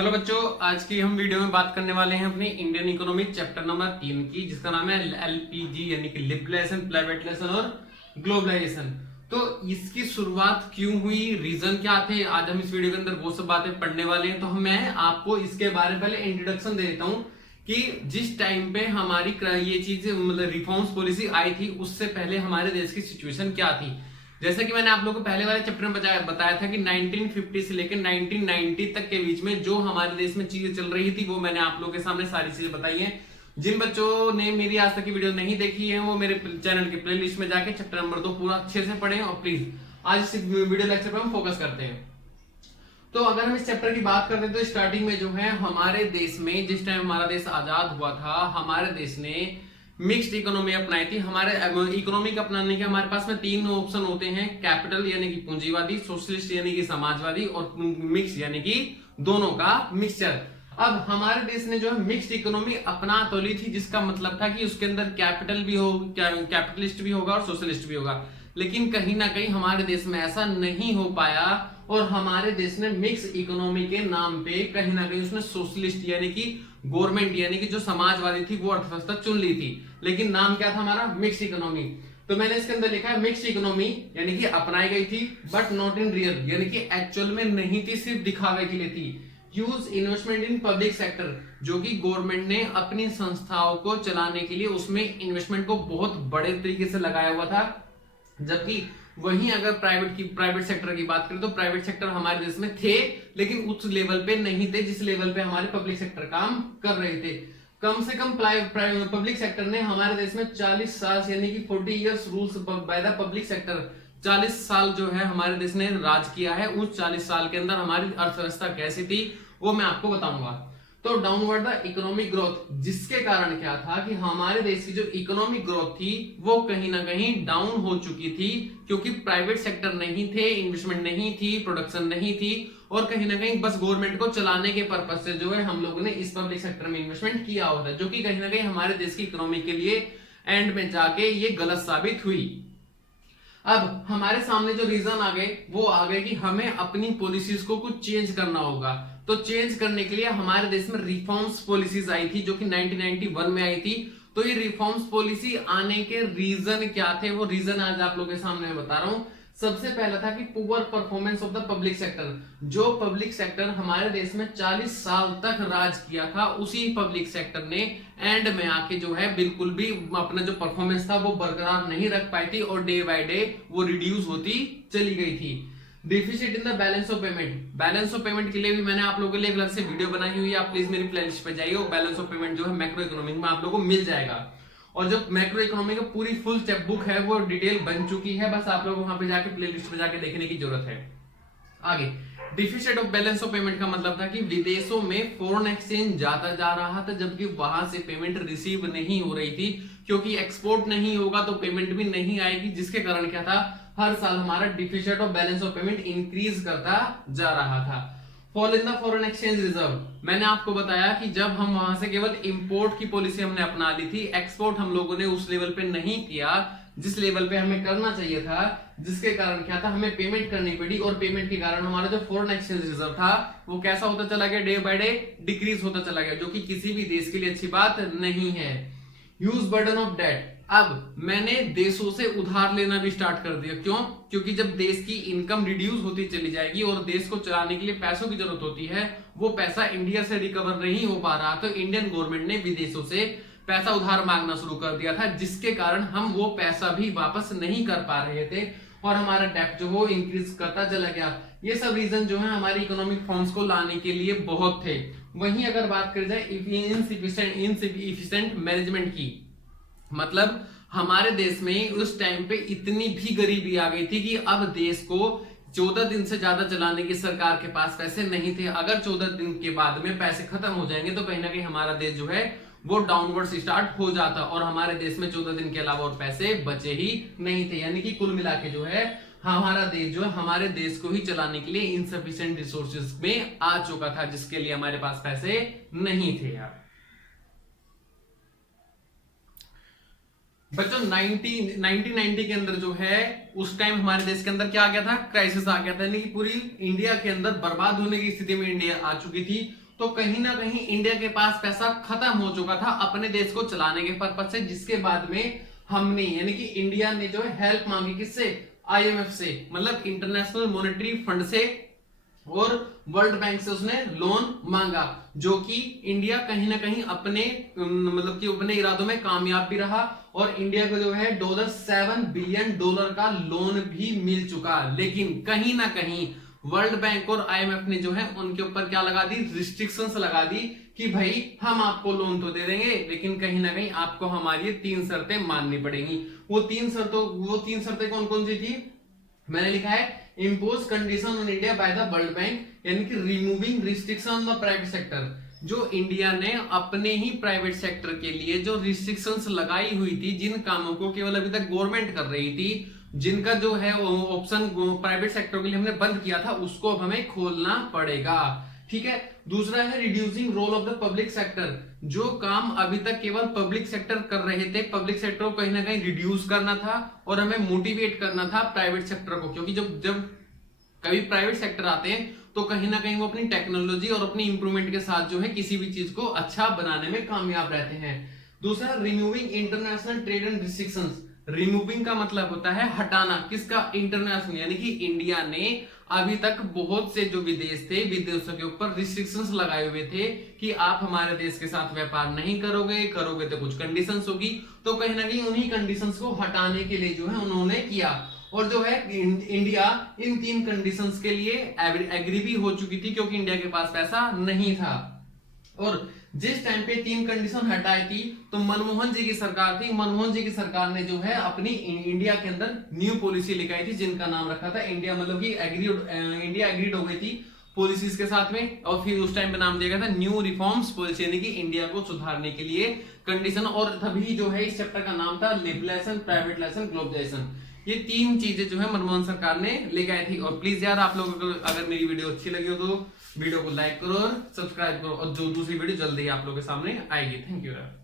Hello बच्चों, आज की हम वीडियो में बात करने वाले हैं अपनी इंडियन इकोनॉमी चैप्टर नंबर 3 की, जिसका नाम है एलपीजी यानी कि लिबरलाइजेशन, प्राइवेटाइजेशन और ग्लोबलाइजेशन। तो इसकी शुरुआत क्यों हुई, रीजन क्या थे, आज हम इस वीडियो के अंदर वो सब बातें पढ़ने वाले हैं। तो मैं आपको इसके बारे में पहले इंट्रोडक्शन दे देता हूँ कि जिस टाइम पे हमारी ये चीज मतलब रिफॉर्म्स पॉलिसी आई थी, उससे पहले हमारे देश की सिचुएशन क्या थी। जैसे कि मैंने आप लोगों को पहले वाले चैप्टर में बताया था कि 1950 से लेकर 1990 तक के बीच में जो हमारे देश में चीजें चल रही थी, वो मैंने आप लोगों के सामने सारी चीजें बताई हैं। जिन बच्चों ने मेरी आज तक की वीडियो नहीं देखी है, वो मेरे चैनल के प्लेलिस्ट में जाके चैप्टर नंबर 2 पूरा अच्छे से पढ़ें। और प्लीज आज इस वीडियो लेक्चर पर हम फोकस करते हैं। तो अगर हम इस चैप्टर की बात करते हैं तो स्टार्टिंग में जो है हमारे देश में, जिस टाइम हमारा देश आजाद हुआ था, हमारे देश ने मिक्स्ड इकोनॉमी अपनाई थी। हमारे इकोनॉमी का अपनाने के हमारे पास में 3 ऑप्शन होते हैं, कैपिटल यानी कि पूंजीवादी, सोशलिस्ट यानी कि समाजवादी, और मिक्स यानी कि दोनों का मिक्सचर। अब हमारे देश ने जो है मिक्स्ड इकोनॉमी अपना तो ली थी, जिसका मतलब था कि उसके अंदर कैपिटल भी हो, कैपिटलिस्ट भी होगा और सोशलिस्ट भी होगा। लेकिन कहीं ना कहीं हमारे देश में ऐसा नहीं हो पाया और हमारे देश ने मिक्स इकोनॉमी के नाम पे कहीं ना कहीं उसने सोशलिस्ट यानी कि गवर्नमेंट यानी कि जो समाजवादी थी वो अर्थव्यवस्था चुन ली थी। लेकिन नाम क्या था हमारा, मिक्स इकोनॉमी। तो मैंने इसके अंदर लिखा है मिक्स इकोनॉमी यानी कि अपनाई गई थी बट नॉट इन रियल, यानी कि एक्चुअल में नहीं थी, सिर्फ दिखावे के लिए थी। Huge investment in public sector, जो कि गवर्नमेंट ने अपनी संस्थाओं को चलाने के लिए उसमें इन्वेस्टमेंट को बहुत बड़े तरीके से लगाया हुआ था। जबकि वहीं अगर प्राइवेट सेक्टर की बात करें तो प्राइवेट सेक्टर हमारे देश में थे, लेकिन उस लेवल पे नहीं थे जिस लेवल पे हमारे पब्लिक सेक्टर काम कर रहे थे। कम से कम पब्लिक सेक्टर ने हमारे देश में 40 साल यानी कि 40 years rules by the public sector, 40 साल जो है हमारे देश ने राज किया है। उस 40 साल के अंदर हमारी अर्थव्यवस्था कैसी थी वो मैं आपको बताऊंगा। तो डाउनवर्ड द इकोनॉमिक ग्रोथ, जिसके कारण क्या था कि हमारे देश की जो इकोनॉमिक ग्रोथ थी वो कहीं ना कहीं डाउन हो चुकी थी, क्योंकि प्राइवेट सेक्टर नहीं थे, इन्वेस्टमेंट नहीं थी, प्रोडक्शन नहीं थी, और कहीं ना कहीं बस गवर्नमेंट को चलाने के पर्पज से जो है हम लोगों ने इस पब्लिक सेक्टर में इन्वेस्टमेंट किया होता है, जो कि कहीं ना कहीं हमारे देश की इकोनॉमी के लिए एंड में जाके ये गलत साबित हुई। अब हमारे सामने जो रीजन आ गए वो आ गए कि हमें अपनी पॉलिसीज को कुछ चेंज करना होगा। तो चेंज करने के लिए हमारे देश में रिफॉर्म्स पॉलिसीज आई थी, जो कि 1991 में आई थी। तो ये रिफॉर्म्स पॉलिसी आने के रीजन क्या थे, वो रीजन आज आप लोगों के सामने मैं बता रहा हूं। सबसे पहला था कि poor performance of the public sector. जो पब्लिक सेक्टर हमारे देश में 40 साल तक राज किया था, उसी पब्लिक सेक्टर ने एंड में आके जो है बिल्कुल भी अपना जो परफॉर्मेंस था वो बरकरार नहीं रख पाई थी, और डे बाय डे वो रिड्यूस होती चली गई थी। Deficit in the balance of payment, balance of payment के लिए भी मैंने आप लोगों के लिए अलग से वीडियो बनाई हुई है, आप प्लीज मेरी प्लेलिस्ट पे जाइए। और बैलेंस ऑफ पेमेंट जो है मैक्रो इकोनॉमिक में आप लोगों को मिल जाएगा, और जो मैक्रो इकोनॉमी का पूरी फुल चैप्टर बुक है वो डिटेल बन चुकी है, बस आप लोगों को वहां पे जाके प्लेलिस्ट पे जाके देखने की जरूरत है। आगे deficit of balance of payment का मतलब था कि विदेशों में फॉरेन एक्सचेंज ज्यादा जा रहा था, जबकि वहां से पेमेंट रिसीव नहीं हो रही थी, क्योंकि एक्सपोर्ट नहीं होगा तो पेमेंट भी नहीं आएगी, जिसके कारण क्या था, हर साल हमारा deficit of balance of payment increase करता जा रहा था। Fall in the foreign exchange reserve, मैंने आपको बताया कि जब हम वहां से केवल इंपोर्ट की पॉलिसी हमने अपना ली थी, एक्सपोर्ट हम लोगों ने उस लेवल पे नहीं किया जिस लेवल पे हमें करना चाहिए था, जिसके कारण क्या था, हमें पेमेंट करनी पड़ी, और पेमेंट के कारण हमारा जो फॉरेन एक्सचेंज रिजर्व था वो कैसा होता चला गया, डे बाय डे डिक्रीज होता चला गया, जो कि किसी भी देश के लिए अच्छी बात नहीं है। ह्यूज बर्डन ऑफ डेट, अब मैंने देशों से उधार लेना भी स्टार्ट कर दिया। क्यों? क्योंकि जब देश की इनकम रिड्यूस होती चली जाएगी और देश को चलाने के लिए पैसों की जरूरत होती है, वो पैसा इंडिया से रिकवर नहीं हो पा रहा, तो इंडियन गवर्नमेंट ने विदेशों से पैसा उधार मांगना शुरू कर दिया था, जिसके कारण हम वो पैसा भी वापस नहीं कर पा रहे थे और हमारा डेब्ट जो वो इंक्रीज करता चला गया। ये सब रीजन जो है हमारी इकोनॉमिक फॉर्म्स को लाने के लिए बहुत थे। वहीं अगर बात करी जाए इनएफिशिएंट मैनेजमेंट की, मतलब हमारे देश में उस टाइम पे इतनी भी गरीबी आ गई थी कि अब देश को 14 दिन से ज्यादा चलाने की सरकार के पास पैसे नहीं थे। अगर 14 दिन के बाद में पैसे खत्म हो जाएंगे तो कहीं ना कहीं हमारा देश जो है वो डाउनवर्ड स्टार्ट हो जाता, और हमारे देश में 14 दिन के अलावा और पैसे बचे ही नहीं थे। यानी कि कुल मिला के जो है हमारा देश जो है हमारे देश को ही चलाने के लिए इनसफिशिएंट रिसोर्सेज में आ चुका था, जिसके लिए हमारे पास पैसे नहीं थे यार। बच्चों 1990 के अंदर जो है उस टाइम हमारे देश के अंदर क्या आ गया था, क्राइसिस आ गया था, यानी कि पूरी इंडिया के अंदर बर्बाद होने की स्थिति में इंडिया आ चुकी थी। तो कहीं ना कहीं इंडिया के पास पैसा खत्म हो चुका था अपने देश को चलाने के पर्पज से, जिसके बाद में हमने यानी कि इंडिया ने जो है हेल्प मांगी किससे, आईएमएफ से, मतलब इंटरनेशनल मॉनेटरी फंड से, और वर्ल्ड बैंक से उसने लोन मांगा, जो कि इंडिया कहीं ना कहीं अपने मतलब कि अपने इरादों में कामयाब भी रहा, और इंडिया को जो है $7 बिलियन का लोन भी मिल चुका। लेकिन कहीं ना कहीं वर्ल्ड बैंक और आईएमएफ ने जो है उनके ऊपर क्या लगा दी, रिस्ट्रिक्शंस लगा दी कि भाई हम आपको लोन तो दे देंगे, लेकिन कहीं ना कहीं आपको हमारी 3 शर्तें माननी पड़ेंगी। वो तीन शर्तें कौन कौन सी थी, मैंने लिखा है impose condition on India by the world bank, यानी कि removing restriction on the private sector. जो इंडिया ने अपने ही प्राइवेट सेक्टर के लिए जो रिस्ट्रिक्शंस लगाई हुई थी, जिन कामों को केवल अभी तक गवर्नमेंट कर रही थी, जिनका जो है ऑप्शन प्राइवेट सेक्टर के लिए हमने बंद किया था, उसको अब हमें खोलना पड़ेगा। ठीक है। दूसरा है reducing role of the public sector. जो काम अभी तक केवल पब्लिक सेक्टर कर रहे थे, पब्लिक सेक्टर को कहीं ना कहीं रिड्यूस करना था और हमें मोटिवेट करना था प्राइवेट सेक्टर को, क्योंकि जब कभी प्राइवेट सेक्टर आते हैं तो कहीं ना कहीं वो अपनी टेक्नोलॉजी और अपनी इंप्रूवमेंट के साथ जो है किसी भी चीज को अच्छा बनाने में कामयाब रहते हैं। दूसरा, removing international trade and restrictions. Removing का मतलब होता है हटाना, किसका, इंटरनेशनल, यानी कि इंडिया ने अभी तक बहुत से जो विदेश थे, विदेशों के ऊपर रिस्ट्रिक्शंस लगाए हुए थे कि आप हमारे देश के साथ व्यापार नहीं करोगे तो कुछ कंडीशंस होगी। तो कहीं ना कहीं उन्हीं कंडीशंस को हटाने के लिए जो है उन्होंने किया, और जो है इंडिया इन 3 कंडीशंस के लिए एग्री भी हो चुकी थी, क्योंकि इंडिया के पास पैसा नहीं था। और जिस टाइम पे 3 कंडीशन हटाई थी तो मनमोहन जी की सरकार थी। मनमोहन जी की सरकार ने जो है अपनी इंडिया के अंदर न्यू पॉलिसी लेकर आई थी, जिनका नाम रखा था इंडिया, मतलब कि इंडिया एग्रीड हो गई थी पॉलिसीज के साथ में, और फिर उस टाइम पे नाम दिया गया था न्यू रिफॉर्म्स पॉलिसी, यानी कि इंडिया को सुधारने के लिए कंडीशन। और तभी जो है इस चैप्टर का नाम था लिबरलाइजेशन, प्राइवेटाइजेशन, ग्लोबलाइजेशन। ये 3 चीजें जो है मनमोहन सरकार ने लेके आई थी। और प्लीज यार, आप लोगों को अगर मेरी वीडियो अच्छी लगी हो तो वीडियो को लाइक करो और सब्सक्राइब करो, और जो दूसरी वीडियो जल्दी आप लोगों के सामने आएगी। थैंक यू यार।